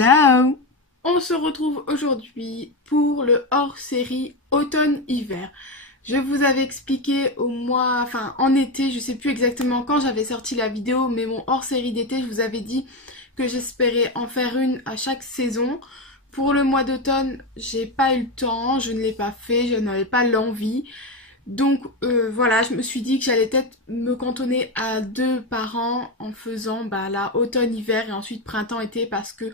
Hello! On se retrouve aujourd'hui pour le hors-série automne-hiver. Je vous avais expliqué en été, je sais plus exactement quand j'avais sorti la vidéo, mais mon hors-série d'été, je vous avais dit que j'espérais en faire une à chaque saison. Pour le mois d'automne, j'ai pas eu le temps, je ne l'ai pas fait, je n'avais pas l'envie. Donc voilà, je me suis dit que j'allais peut-être me cantonner à 2 par an en faisant la automne-hiver et ensuite printemps-été parce que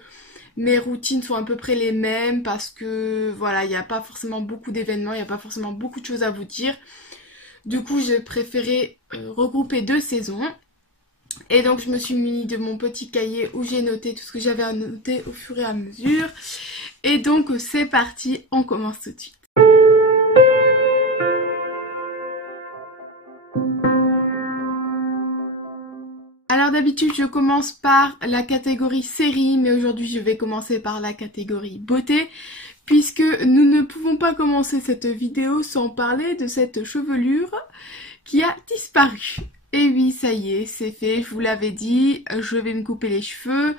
mes routines sont à peu près les mêmes, parce que voilà, il n'y a pas forcément beaucoup d'événements, il n'y a pas forcément beaucoup de choses à vous dire. Du coup, j'ai préféré regrouper 2 saisons. Et donc je me suis munie de mon petit cahier où j'ai noté tout ce que j'avais à noter au fur et à mesure. Et donc c'est parti, on commence tout de suite. Alors d'habitude je commence par la catégorie série, mais aujourd'hui je vais commencer par la catégorie beauté, puisque nous ne pouvons pas commencer cette vidéo sans parler de cette chevelure qui a disparu. Et oui, ça y est, c'est fait, je vous l'avais dit, je vais me couper les cheveux.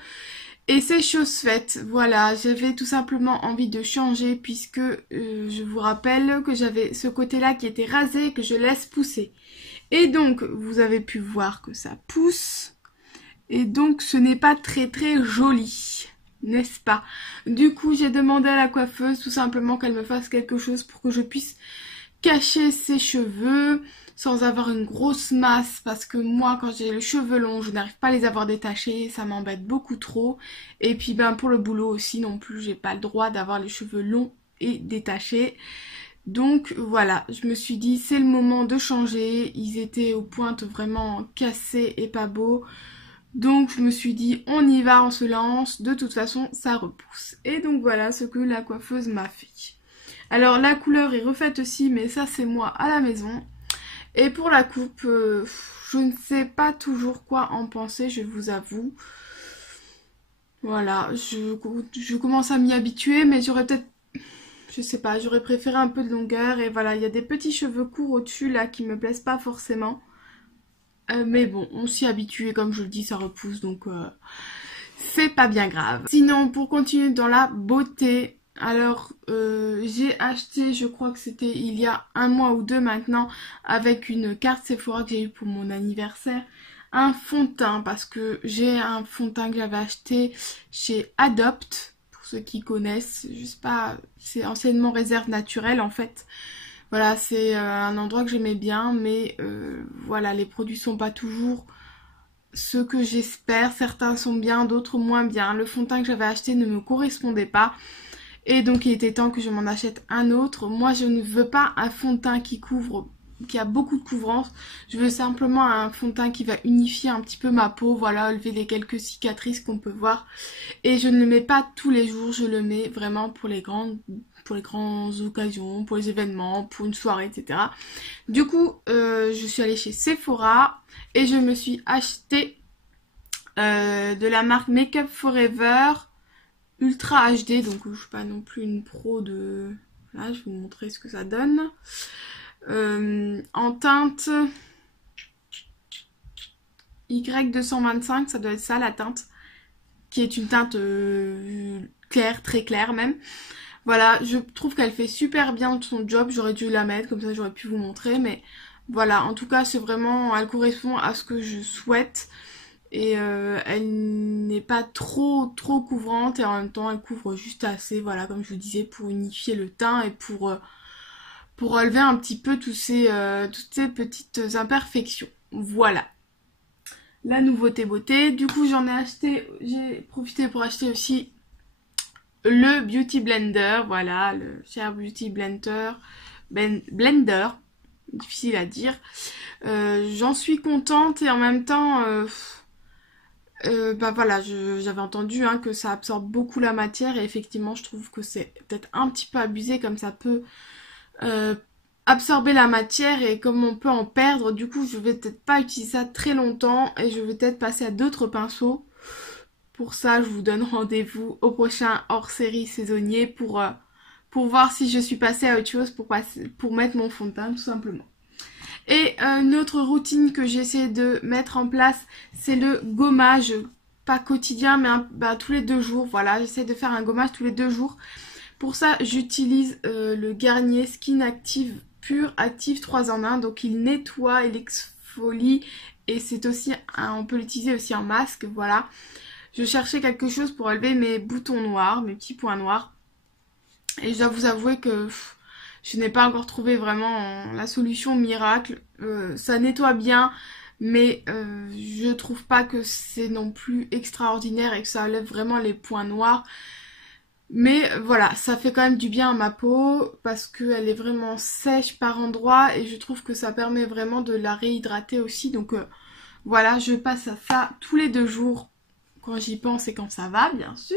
Et c'est chose faite, voilà, j'avais tout simplement envie de changer puisque je vous rappelle que j'avais ce côté-là qui était rasé que je laisse pousser. Et donc, vous avez pu voir que ça pousse. Et donc, ce n'est pas très très joli, n'est-ce pas? Du coup, j'ai demandé à la coiffeuse tout simplement qu'elle me fasse quelque chose pour que je puisse cacher ses cheveux sans avoir une grosse masse, parce que moi quand j'ai les cheveux longs je n'arrive pas à les avoir détachés, ça m'embête beaucoup trop. Et puis pour le boulot aussi non plus, j'ai pas le droit d'avoir les cheveux longs et détachés. Donc voilà, je me suis dit c'est le moment de changer, ils étaient aux pointes vraiment cassés et pas beaux. Donc je me suis dit on y va, on se lance, de toute façon ça repousse. Et donc voilà ce que la coiffeuse m'a fait. Alors la couleur est refaite aussi, mais ça c'est moi à la maison. Et pour la coupe, je ne sais pas toujours quoi en penser, je vous avoue. Voilà, je commence à m'y habituer, mais j'aurais peut-être, je sais pas, j'aurais préféré un peu de longueur. Et voilà, il y a des petits cheveux courts au-dessus là qui me plaisent pas forcément. Mais bon, on s'y habitue et comme je le dis, ça repousse, donc c'est pas bien grave. Sinon, pour continuer dans la beauté, alors j'ai acheté, je crois que c'était il y a 1 mois ou 2 maintenant, avec une carte Sephora que j'ai eu pour mon anniversaire, un fond de teint, parce que j'ai un fond de teint que j'avais acheté chez Adopt, pour ceux qui connaissent, je sais pas, c'est anciennement Réserve Naturelle en fait. Voilà, c'est un endroit que j'aimais bien, mais voilà, les produits sont pas toujours ce que j'espère. Certains sont bien, d'autres moins bien. Le fond de teint que j'avais acheté ne me correspondait pas. Et donc il était temps que je m'en achète un autre. Moi je ne veux pas un fond de teint qui couvre, qui a beaucoup de couvrance. Je veux simplement un fond de teint qui va unifier un petit peu ma peau. Voilà, enlever les quelques cicatrices qu'on peut voir. Et je ne le mets pas tous les jours, je le mets vraiment pour les grandes occasions, pour les événements, pour une soirée, etc. Du coup, je suis allée chez Sephora et je me suis acheté de la marque Make Up Forever Ultra HD. Donc je suis pas non plus une pro de... Là, je vais vous montrer ce que ça donne. En teinte Y225, ça doit être ça la teinte, qui est une teinte claire, très claire même. Voilà, je trouve qu'elle fait super bien son job, j'aurais dû la mettre, comme ça j'aurais pu vous montrer, mais voilà, en tout cas c'est vraiment, elle correspond à ce que je souhaite, et elle n'est pas trop couvrante, et en même temps elle couvre juste assez, voilà, comme je vous disais, pour unifier le teint, et pour relever un petit peu toutes ces petites imperfections. Voilà. La nouveauté beauté, du coup j'ai profité pour acheter aussi le Beauty Blender, voilà, le Cher Beauty Blender, difficile à dire. J'en suis contente et en même temps, voilà, j'avais entendu que ça absorbe beaucoup la matière et effectivement je trouve que c'est peut-être un petit peu abusé comme ça peut absorber la matière et comme on peut en perdre. Du coup je vais peut-être pas utiliser ça très longtemps et je vais peut-être passer à d'autres pinceaux. Pour ça, je vous donne rendez-vous au prochain hors-série saisonnier pour voir si je suis passée à autre chose pour mettre mon fond de teint tout simplement. Et une autre routine que j'essaie de mettre en place, c'est le gommage pas quotidien, mais tous les 2 jours. Voilà, j'essaie de faire un gommage tous les 2 jours. Pour ça, j'utilise le Garnier Skin Active Pure Active 3 en 1. Donc il nettoie, il exfolie et c'est aussi, on peut l'utiliser aussi en masque, voilà. Je cherchais quelque chose pour enlever mes boutons noirs, mes petits points noirs. Et je dois vous avouer que je n'ai pas encore trouvé vraiment la solution miracle. Ça nettoie bien, mais je trouve pas que c'est non plus extraordinaire et que ça enlève vraiment les points noirs. Mais voilà, ça fait quand même du bien à ma peau parce qu'elle est vraiment sèche par endroits et je trouve que ça permet vraiment de la réhydrater aussi. Donc voilà, je passe à ça tous les 2 jours quand j'y pense et quand ça va, bien sûr.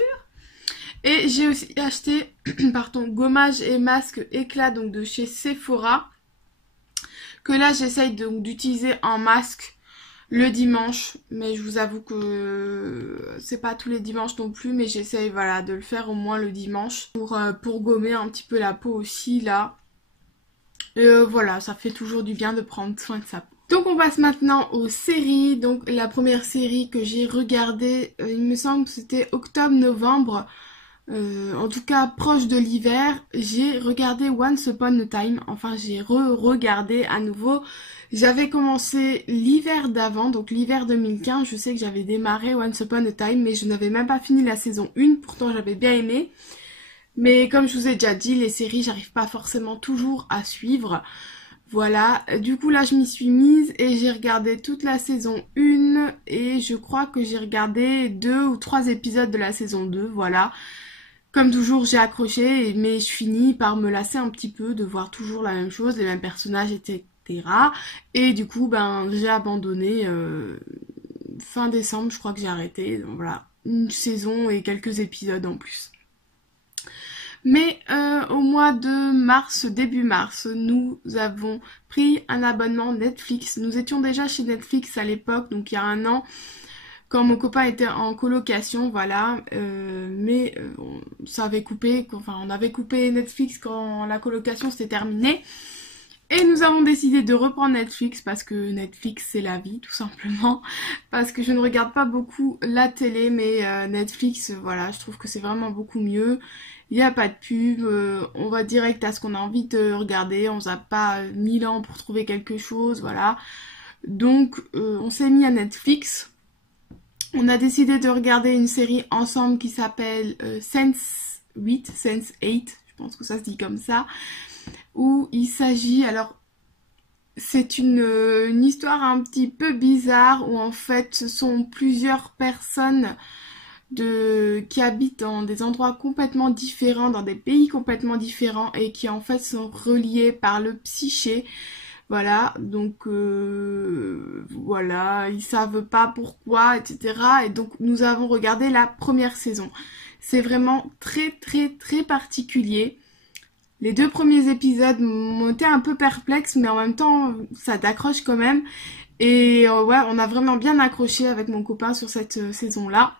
Et j'ai aussi acheté pardon, gommage et masque éclat donc de chez Sephora, que là j'essaye donc d'utiliser en masque le dimanche, mais je vous avoue que c'est pas tous les dimanches non plus, mais j'essaye voilà de le faire au moins le dimanche pour gommer un petit peu la peau aussi là. Et voilà, ça fait toujours du bien de prendre soin de sa peau. Donc on passe maintenant aux séries. Donc la première série que j'ai regardée, il me semble que c'était octobre-novembre. En tout cas proche de l'hiver, j'ai regardé Once Upon a Time, enfin j'ai re-regardé à nouveau. J'avais commencé l'hiver d'avant, donc l'hiver 2015, je sais que j'avais démarré Once Upon a Time, mais je n'avais même pas fini la saison 1, pourtant j'avais bien aimé. Mais comme je vous ai déjà dit, les séries, j'arrive pas forcément toujours à suivre. Voilà, du coup là je m'y suis mise et j'ai regardé toute la saison 1 et je crois que j'ai regardé 2 ou 3 épisodes de la saison 2, voilà. Comme toujours, j'ai accroché, mais je finis par me lasser un petit peu de voir toujours la même chose, les mêmes personnages, etc. Et du coup, j'ai abandonné fin décembre, je crois que j'ai arrêté. Donc voilà, une saison et quelques épisodes en plus. Mais au mois de mars, début mars, nous avons pris un abonnement Netflix. Nous étions déjà chez Netflix à l'époque, donc il y a un an, quand mon copain était en colocation, voilà, mais ça avait coupé, enfin on avait coupé Netflix quand la colocation s'était terminée. Et nous avons décidé de reprendre Netflix parce que Netflix c'est la vie tout simplement. Parce que je ne regarde pas beaucoup la télé, mais Netflix, voilà, je trouve que c'est vraiment beaucoup mieux. Il n'y a pas de pub, on va direct à ce qu'on a envie de regarder, on zappe pas 1000 ans pour trouver quelque chose, voilà. Donc on s'est mis à Netflix. On a décidé de regarder une série ensemble qui s'appelle Sense8, Sense8, je pense que ça se dit comme ça, où il s'agit, alors c'est une histoire un petit peu bizarre où en fait ce sont plusieurs personnes qui habitent dans des endroits complètement différents, dans des pays complètement différents et qui en fait sont reliés par le psyché. Voilà, donc voilà, ils savent pas pourquoi, etc. Et donc nous avons regardé la première saison. C'est vraiment très très très particulier. Les 2 premiers épisodes m'ont été un peu perplexes, mais en même temps, ça t'accroche quand même. Et ouais, on a vraiment bien accroché avec mon copain sur cette saison-là.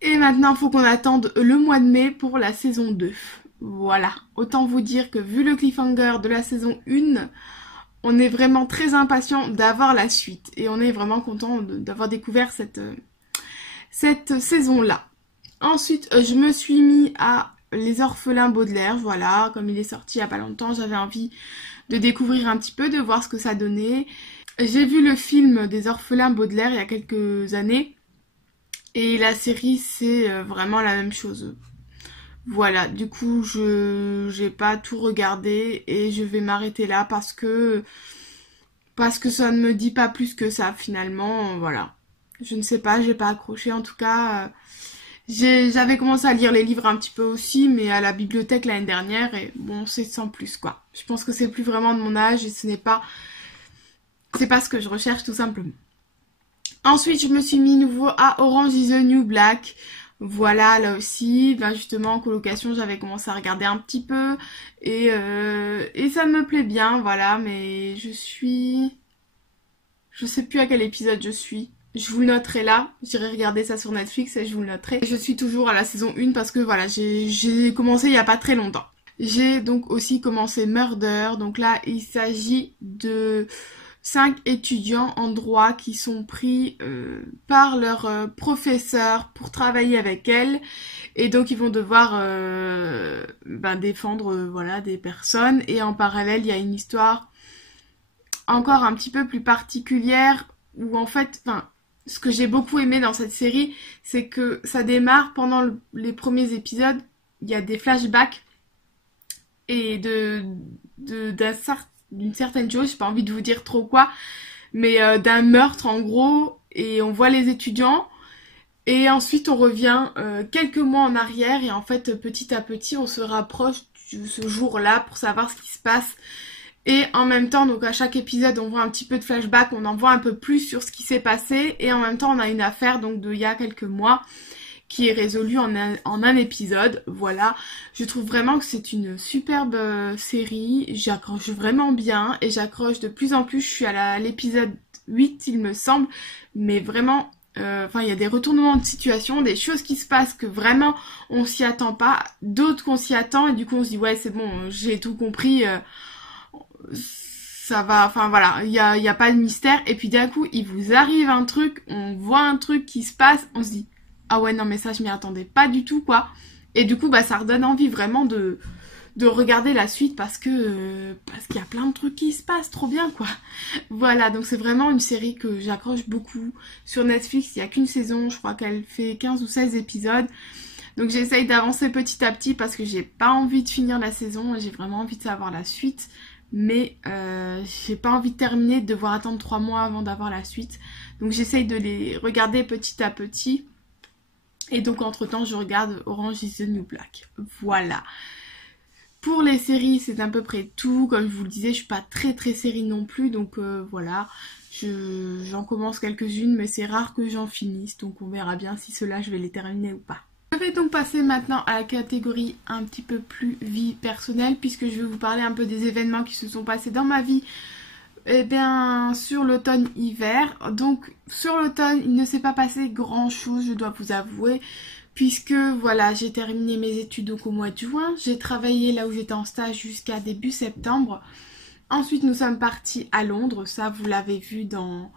Et maintenant, il faut qu'on attende le mois de mai pour la saison 2. Voilà, autant vous dire que vu le cliffhanger de la saison 1, on est vraiment très impatient d'avoir la suite. Et on est vraiment content d'avoir découvert cette saison-là. Ensuite, je me suis mis à Les Orphelins Baudelaire, voilà, comme il est sorti il n'y a pas longtemps, j'avais envie de découvrir un petit peu, de voir ce que ça donnait. J'ai vu le film des Orphelins Baudelaire il y a quelques années, et la série c'est vraiment la même chose. Voilà, du coup, j'ai pas tout regardé et je vais m'arrêter là parce que ça ne me dit pas plus que ça finalement, voilà. Je ne sais pas, j'ai pas accroché en tout cas. J'avais commencé à lire les livres un petit peu aussi, mais à la bibliothèque l'année dernière et bon, c'est sans plus quoi. Je pense que c'est plus vraiment de mon âge et c'est pas ce que je recherche tout simplement. Ensuite, je me suis mis nouveau à Orange is the New Black. Voilà, là aussi, justement en colocation, j'avais commencé à regarder un petit peu et ça me plaît bien, voilà, mais je sais plus à quel épisode je suis. Je vous le noterai là, j'irai regarder ça sur Netflix et je vous le noterai. Je suis toujours à la saison 1 parce que voilà, j'ai commencé il y a pas très longtemps. J'ai donc aussi commencé Murder, donc là il s'agit 5 étudiants en droit qui sont pris par leur professeur pour travailler avec elle. Et donc ils vont devoir défendre voilà, des personnes. Et en parallèle, il y a une histoire encore un petit peu plus particulière où en fait, ce que j'ai beaucoup aimé dans cette série, c'est que ça démarre pendant les premiers épisodes, il y a des flashbacks et d'une certaine chose, j'ai pas envie de vous dire trop quoi, mais d'un meurtre en gros, et on voit les étudiants, et ensuite on revient quelques mois en arrière, et en fait petit à petit on se rapproche de ce jour-là pour savoir ce qui se passe. Et en même temps, donc à chaque épisode, on voit un petit peu de flashback, on en voit un peu plus sur ce qui s'est passé. Et en même temps, on a une affaire donc d'il y a quelques mois qui est résolue en un épisode. Voilà, je trouve vraiment que c'est une superbe série. J'accroche vraiment bien et j'accroche de plus en plus. Je suis à l'épisode 8, il me semble. Mais vraiment, il y a des retournements de situation, des choses qui se passent que vraiment on s'y attend pas. D'autres qu'on s'y attend et du coup on se dit ouais c'est bon, j'ai tout compris. Ça va, enfin voilà, il y a pas de mystère. Et puis d'un coup, il vous arrive un truc, on voit un truc qui se passe, on se dit ah ouais non mais ça je m'y attendais pas du tout quoi. Et du coup ça redonne envie vraiment de regarder la suite parce qu'il y a plein de trucs qui se passent, trop bien quoi. Voilà, donc c'est vraiment une série que j'accroche beaucoup. Sur Netflix, il n'y a qu'une saison, je crois qu'elle fait 15 ou 16 épisodes. Donc j'essaye d'avancer petit à petit parce que j'ai pas envie de finir la saison, j'ai vraiment envie de savoir la suite. Mais j'ai pas envie de terminer, de devoir attendre 3 mois avant d'avoir la suite. Donc j'essaye de les regarder petit à petit. Et donc entre temps je regarde Orange is the New Black. Voilà. Pour les séries c'est à peu près tout. Comme je vous le disais, je suis pas très série non plus. Donc voilà. J'en commence quelques-unes mais c'est rare que j'en finisse. Donc on verra bien si ceux-là je vais les terminer ou pas. Je vais donc passer maintenant à la catégorie un petit peu plus vie personnelle puisque je vais vous parler un peu des événements qui se sont passés dans ma vie sur l'automne-hiver. Donc sur l'automne il ne s'est pas passé grand chose, je dois vous avouer, puisque voilà, j'ai terminé mes études donc au mois de juin, j'ai travaillé là où j'étais en stage jusqu'à début septembre. Ensuite nous sommes partis à Londres, ça vous l'avez vu dans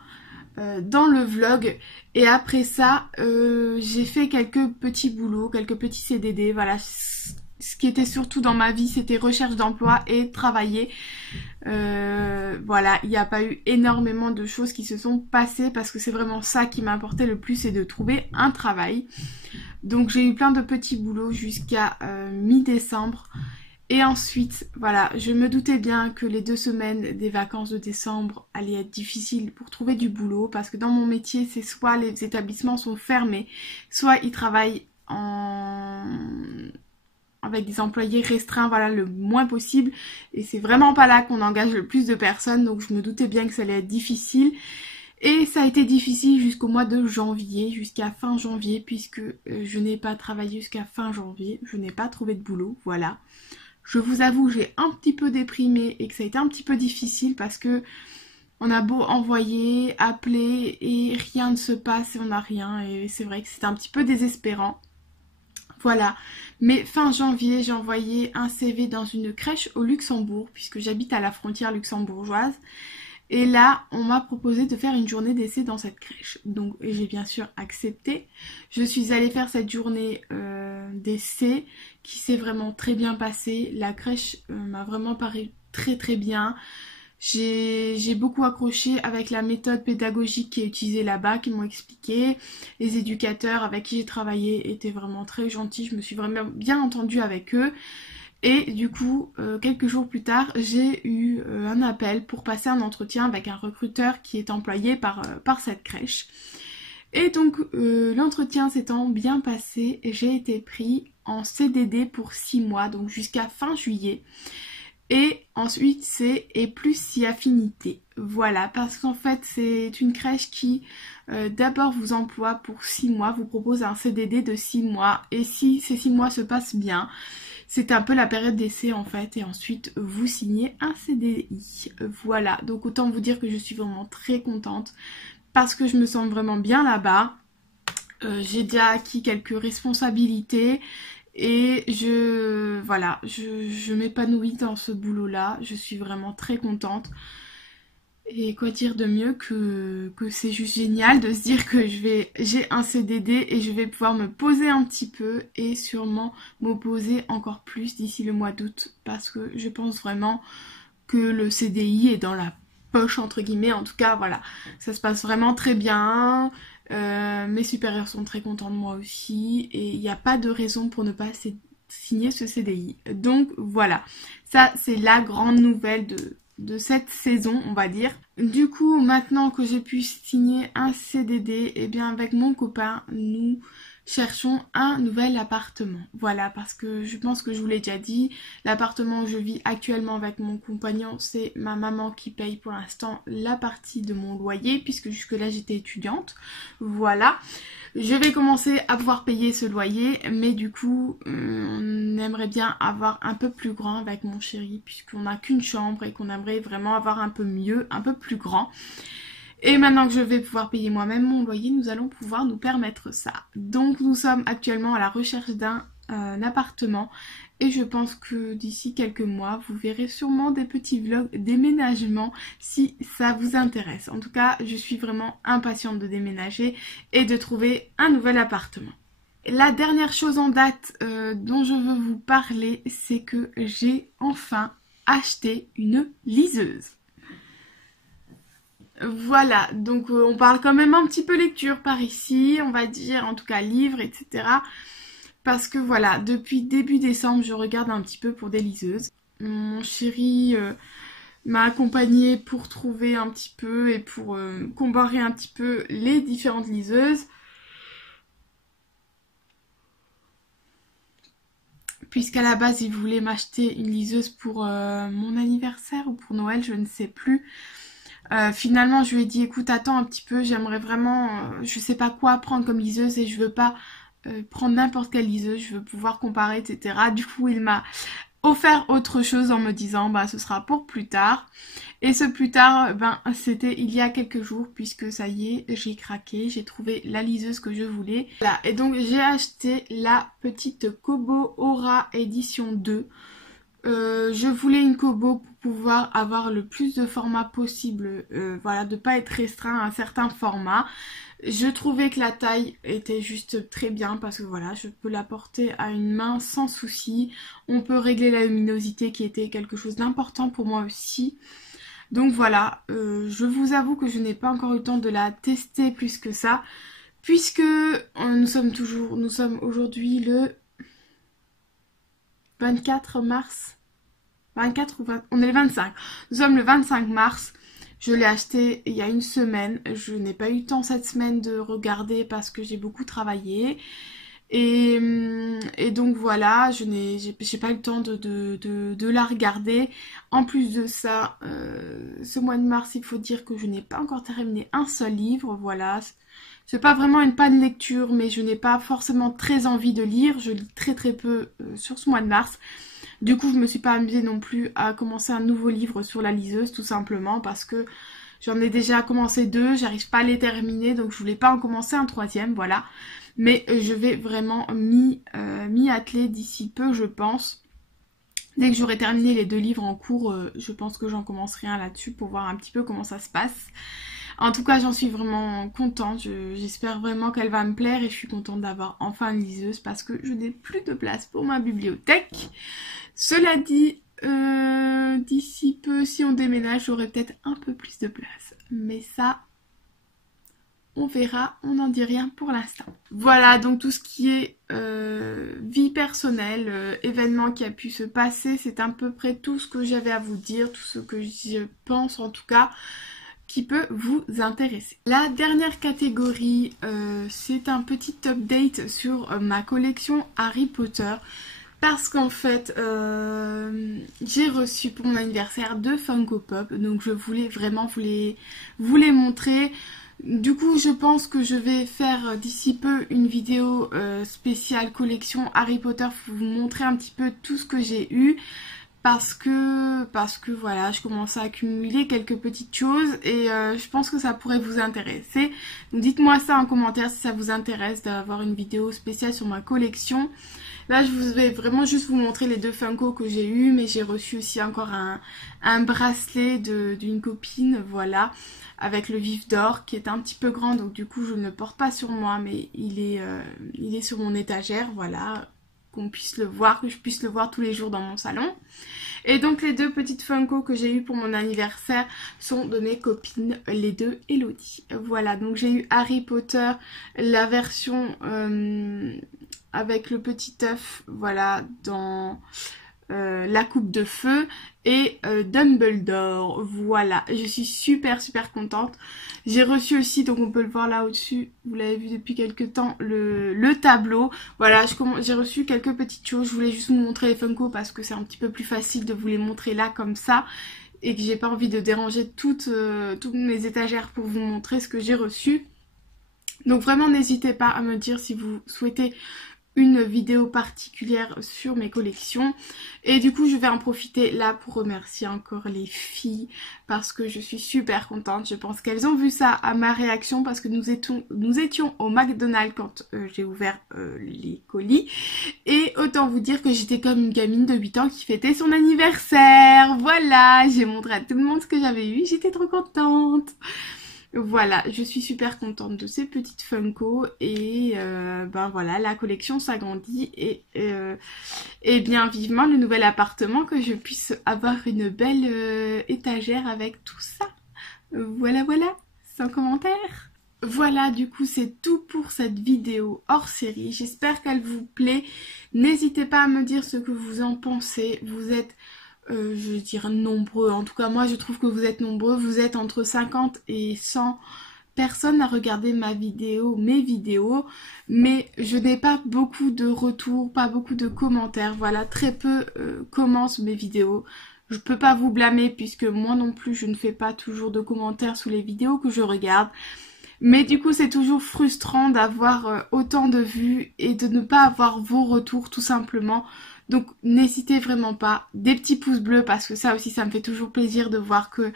le vlog. Et après ça j'ai fait quelques petits boulots, quelques petits CDD. Voilà, ce qui était surtout dans ma vie c'était recherche d'emploi et travailler. Voilà, il n'y a pas eu énormément de choses qui se sont passées parce que c'est vraiment ça qui m'importait le plus, c'est de trouver un travail. Donc j'ai eu plein de petits boulots jusqu'à mi-décembre. Et ensuite, voilà, je me doutais bien que les 2 semaines des vacances de décembre allaient être difficiles pour trouver du boulot parce que dans mon métier, c'est soit les établissements sont fermés, soit ils travaillent avec des employés restreints, voilà, le moins possible. Et c'est vraiment pas là qu'on engage le plus de personnes, donc je me doutais bien que ça allait être difficile. Et ça a été difficile jusqu'au mois de janvier, jusqu'à fin janvier, puisque je n'ai pas travaillé jusqu'à fin janvier, je n'ai pas trouvé de boulot, voilà. Je vous avoue, j'ai un petit peu déprimé et que ça a été un petit peu difficile parce que on a beau envoyer, appeler et rien ne se passe et on n'a rien. Et c'est vrai que c'était un petit peu désespérant. Voilà. Mais fin janvier, j'ai envoyé un CV dans une crèche au Luxembourg puisque j'habite à la frontière luxembourgeoise. Et là, on m'a proposé de faire une journée d'essai dans cette crèche. Donc j'ai bien sûr accepté. Je suis allée faire cette journée d'essai qui s'est vraiment très bien passée. La crèche m'a vraiment paru très bien. J'ai beaucoup accroché avec la méthode pédagogique qui est utilisée là-bas, qui m'ont expliqué. Les éducateurs avec qui j'ai travaillé étaient vraiment très gentils. Je me suis vraiment bien entendue avec eux. Et du coup, quelques jours plus tard, j'ai eu un appel pour passer un entretien avec un recruteur qui est employé par cette crèche. Et donc, l'entretien s'étant bien passé, j'ai été pris en CDD pour 6 mois, donc jusqu'à fin juillet. Et ensuite, c'est et plus si affinité. Voilà, parce qu'en fait, c'est une crèche qui d'abord vous emploie pour 6 mois, vous propose un CDD de 6 mois. Et si ces 6 mois se passent bien, c'est un peu la période d'essai en fait, et ensuite vous signez un CDI. Voilà, donc autant vous dire que je suis vraiment très contente parce que je me sens vraiment bien là-bas. J'ai déjà acquis quelques responsabilités et je m'épanouis dans ce boulot-là. Je suis vraiment très contente. Et quoi dire de mieux que c'est juste génial de se dire que j'ai un CDD et je vais pouvoir me poser un petit peu et sûrement me poser encore plus d'ici le mois d'août parce que je pense vraiment que le CDI est dans la poche entre guillemets. En tout cas voilà, ça se passe vraiment très bien. Mes supérieurs sont très contents de moi aussi et il n'y a pas de raison pour ne pas signer ce CDI. Donc voilà, ça c'est la grande nouvelle de cette saison, on va dire. Du coup, maintenant que j'ai pu signer un CDD, et bien avec mon copain, nous cherchons un nouvel appartement. Voilà, parce que je pense que je vous l'ai déjà dit, l'appartement où je vis actuellement avec mon compagnon, c'est ma maman qui paye pour l'instant la partie de mon loyer, puisque jusque-là j'étais étudiante. Voilà. Je vais commencer à pouvoir payer ce loyer, mais du coup, on aimerait bien avoir un peu plus grand avec mon chéri, puisqu'on n'a qu'une chambre et qu'on aimerait vraiment avoir un peu mieux, un peu plus grand. Et maintenant que je vais pouvoir payer moi-même mon loyer, nous allons pouvoir nous permettre ça. Donc nous sommes actuellement à la recherche d'un appartement et je pense que d'ici quelques mois, vous verrez sûrement des petits vlogs déménagement si ça vous intéresse. En tout cas, je suis vraiment impatiente de déménager et de trouver un nouvel appartement. La dernière chose en date dont je veux vous parler, c'est que j'ai enfin acheté une liseuse. Voilà, donc on parle quand même un petit peu lecture par ici, on va dire, en tout cas livres, etc. Parce que voilà, depuis début décembre, je regarde un petit peu pour des liseuses. Mon chéri m'a accompagnée pour trouver un petit peu et pour comparer un petit peu les différentes liseuses. Puisqu'à la base, il voulait m'acheter une liseuse pour mon anniversaire ou pour Noël, je ne sais plus. Finalement, je lui ai dit, écoute, attends un petit peu, j'aimerais vraiment, je sais pas quoi prendre comme liseuse et je veux pas prendre n'importe quelle liseuse, je veux pouvoir comparer, etc. Du coup, il m'a offert autre chose en me disant, bah, ce sera pour plus tard. Et ce plus tard, ben, c'était il y a quelques jours, puisque ça y est, j'ai craqué, j'ai trouvé la liseuse que je voulais. Voilà. Et donc, j'ai acheté la petite Kobo Aura édition 2. Je voulais une Kobo pour pouvoir avoir le plus de formats possible, voilà, de pas être restreint à un certain format. Je trouvais que la taille était juste très bien parce que voilà, je peux la porter à une main sans souci. On peut régler la luminosité qui était quelque chose d'important pour moi aussi. Donc voilà, je vous avoue que je n'ai pas encore eu le temps de la tester plus que ça, puisque nous sommes aujourd'hui le 24 mars. 24 ou 20, on est le 25. Nous sommes le 25 mars. Je l'ai acheté il y a une semaine. Je n'ai pas eu le temps cette semaine de regarder parce que j'ai beaucoup travaillé. Et donc voilà, j'ai pas eu le temps de la regarder. En plus de ça, ce mois de mars, il faut dire que je n'ai pas encore terminé un seul livre. Voilà. C'est pas vraiment une panne lecture, mais je n'ai pas forcément très envie de lire. Je lis très très peu sur ce mois de mars. Du coup, je me suis pas amusée non plus à commencer un nouveau livre sur la liseuse, tout simplement parce que j'en ai déjà commencé 2, j'arrive pas à les terminer, donc je voulais pas en commencer un 3e, voilà. Mais je vais vraiment m'y atteler d'ici peu, je pense. Dès que j'aurai terminé les 2 livres en cours, je pense que j'en commencerai un là-dessus pour voir un petit peu comment ça se passe. En tout cas, j'en suis vraiment contente. J'espère vraiment qu'elle va me plaire et je suis contente d'avoir enfin une liseuse parce que je n'ai plus de place pour ma bibliothèque. Cela dit, d'ici peu, si on déménage, j'aurai peut-être un peu plus de place. Mais ça, on verra, on n'en dit rien pour l'instant. Voilà, donc tout ce qui est vie personnelle, événement qui a pu se passer, c'est à peu près tout ce que j'avais à vous dire, tout ce que je pense en tout cas, qui peut vous intéresser. La dernière catégorie, c'est un petit update sur ma collection Harry Potter. Parce qu'en fait, j'ai reçu pour mon anniversaire 2 Funko Pop. Donc je voulais vraiment vous les montrer. Du coup, je pense que je vais faire d'ici peu une vidéo spéciale collection Harry Potter pour vous montrer un petit peu tout ce que j'ai eu. Parce que voilà, je commence à accumuler quelques petites choses et je pense que ça pourrait vous intéresser. Donc dites-moi ça en commentaire si ça vous intéresse d'avoir une vidéo spéciale sur ma collection. Là, je vais vraiment juste vous montrer les deux Funko que j'ai eu, mais j'ai reçu aussi encore un bracelet d'une copine, voilà, avec le vif d'or qui est un petit peu grand, donc du coup je ne le porte pas sur moi, mais il est sur mon étagère, voilà, qu'on puisse le voir, que je puisse le voir tous les jours dans mon salon. Et donc les deux petites Funko que j'ai eues pour mon anniversaire sont de mes copines, les deux Elodie. Voilà, donc j'ai eu Harry Potter, la version avec le petit œuf, voilà, dans la coupe de feu, et Dumbledore, voilà, je suis super contente. J'ai reçu aussi, donc on peut le voir là au-dessus, vous l'avez vu depuis quelques temps, le tableau, voilà, j'ai reçu quelques petites choses, je voulais juste vous montrer les Funko parce que c'est un petit peu plus facile de vous les montrer là comme ça, et que j'ai pas envie de déranger toutes mes étagères pour vous montrer ce que j'ai reçu. Donc vraiment n'hésitez pas à me dire si vous souhaitez une vidéo particulière sur mes collections. Et du coup je vais en profiter là pour remercier encore les filles parce que je suis super contente. Je pense qu'elles ont vu ça à ma réaction parce que nous étions au McDonald's quand j'ai ouvert les colis. Et autant vous dire que j'étais comme une gamine de 8 ans qui fêtait son anniversaire. Voilà, j'ai montré à tout le monde ce que j'avais eu, j'étais trop contente. Voilà, je suis super contente de ces petites Funko et ben voilà, la collection s'agrandit et bien vivement le nouvel appartement que je puisse avoir une belle étagère avec tout ça. Voilà, sans commentaire. Voilà, du coup c'est tout pour cette vidéo hors série. J'espère qu'elle vous plaît. N'hésitez pas à me dire ce que vous en pensez. Vous êtes je veux dire nombreux, en tout cas moi je trouve que vous êtes nombreux, vous êtes entre 50 et 100 personnes à regarder mes vidéos, mais je n'ai pas beaucoup de retours, pas beaucoup de commentaires, voilà, très peu commencent mes vidéos. Je peux pas vous blâmer puisque moi non plus je ne fais pas toujours de commentaires sous les vidéos que je regarde. Mais du coup c'est toujours frustrant d'avoir autant de vues et de ne pas avoir vos retours tout simplement. Donc n'hésitez vraiment pas, des petits pouces bleus parce que ça aussi ça me fait toujours plaisir de voir que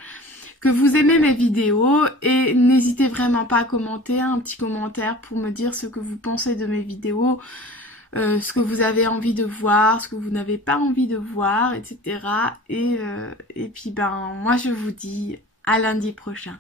vous aimez mes vidéos. Et n'hésitez vraiment pas à commenter, un petit commentaire pour me dire ce que vous pensez de mes vidéos, ce que vous avez envie de voir, ce que vous n'avez pas envie de voir, etc. Et puis ben moi je vous dis à lundi prochain.